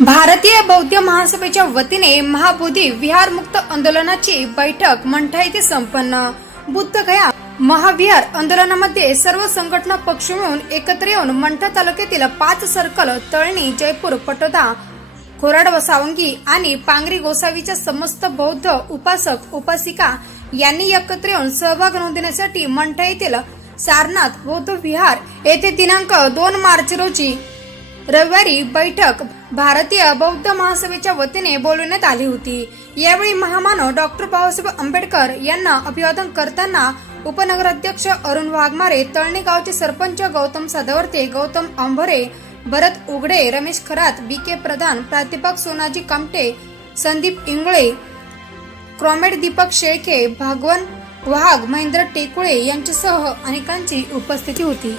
भारतीय बौद्ध महासभेच्या वतीने महाबोधी विहार मुक्त आंदोलनाची बैठक मंठा येथे संपन्न. बुद्ध गया महाविहार आंदोलनामध्ये सर्व संघटना पक्ष मिळून एकत्र येऊन मंठा तालुक्यातील पाच सर्कल तळणी जयपूर पटोदा खोराड व सावंगी आणि पांगरी गोसावीच्या समस्त बौद्ध उपासक उपासिका यांनी एकत्र येऊन सहभाग नोंदवण्यासाठी मंठा येथील सारनाथ बौद्ध विहार येथे दिनांक दोन मार्च रोजी रविवारी बैठक भारतीय बौद्ध महासभेच्या वतीने बोलवण्यात आली होती. यावेळी महामानव डॉक्टर बाबासाहेब आंबेडकर यांना अभिवादन करताना उपनगराध्यक्ष अरुण वाघमारे तळणी गावचे सरपंच गौतम सदावर्ते गौतम आंभरे भरत उघडे रमेश खरात बी के प्रधान प्राध्यापक सोनाजी कामटे संदीप इंगळे क्रॉमेड दीपक शेळके भागवन वाघ महेंद्र टेकुळे यांच्यासह अनेकांची उपस्थिती होती.